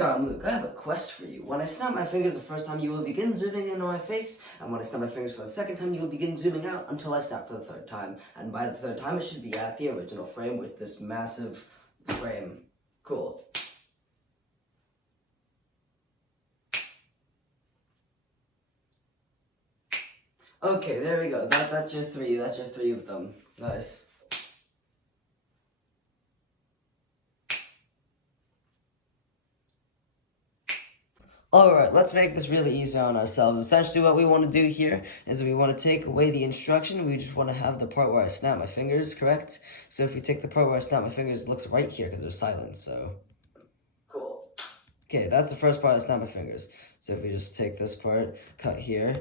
there, I'm Luke. I have a quest for you. When I snap my fingers the first time, you will begin zooming in on my face, and when I snap my fingers for the second time, you will begin zooming out until I snap for the third time. And by the third time, it should be at the original frame with this massive frame. Cool. Okay, there we go. That's your three. That's your three of them. Nice. Alright, let's make this really easy on ourselves. Essentially what we want to do here is we want to take away the instruction. We just want to have the part where I snap my fingers, correct? So if we take the part where I snap my fingers, it looks right here because there's silence, so... Cool. Okay, that's the first part, I snap my fingers. So if we just take this part, cut here,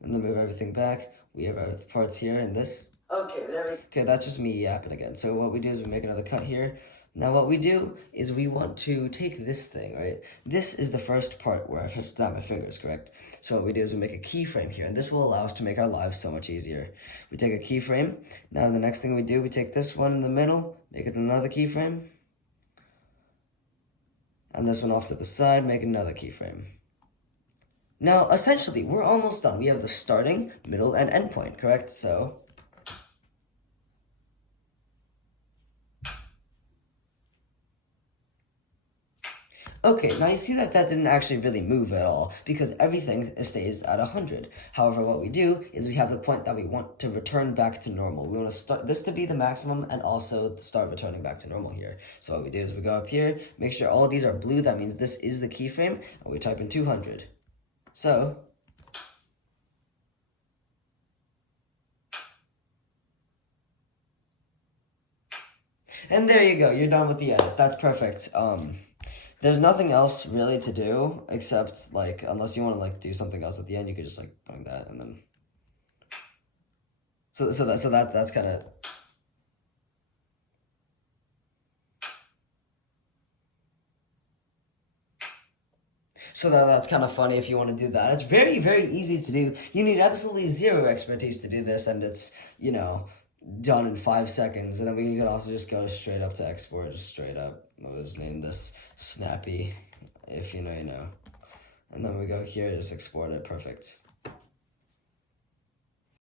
and then move everything back, we have our parts here and this. Okay, there we go. Okay, that's just me yapping again. So what we do is we make another cut here. Now what we do is we want to take this thing, right? This is the first part where I snap my fingers, correct? So what we do is we make a keyframe here, and this will allow us to make our lives so much easier. We take a keyframe. Now the next thing we do, we take this one in the middle, make it another keyframe. And this one off to the side, make another keyframe. Now, essentially, we're almost done. We have the starting, middle, and end point, correct? So... Okay, now you see that didn't actually really move at all, because everything stays at 100. However, what we do is we have the point that we want to return back to normal. We want to start this to be the maximum and also start returning back to normal here. So what we do is we go up here, make sure all of these are blue, that means this is the keyframe, and we type in 200. So... and there you go, you're done with the edit. That's perfect. There's nothing else really to do except, like, unless you want to, like, do something else at the end, you could just, like, find that and then... So that's kind of... So that's kind of funny if you want to do that. It's very, very easy to do. You need absolutely zero expertise to do this, and it's, you know, done in 5 seconds. And then we can also just go straight up to export, just straight up. We'll just name this Snappy, if you know, you know. And then we go here, just export it, perfect.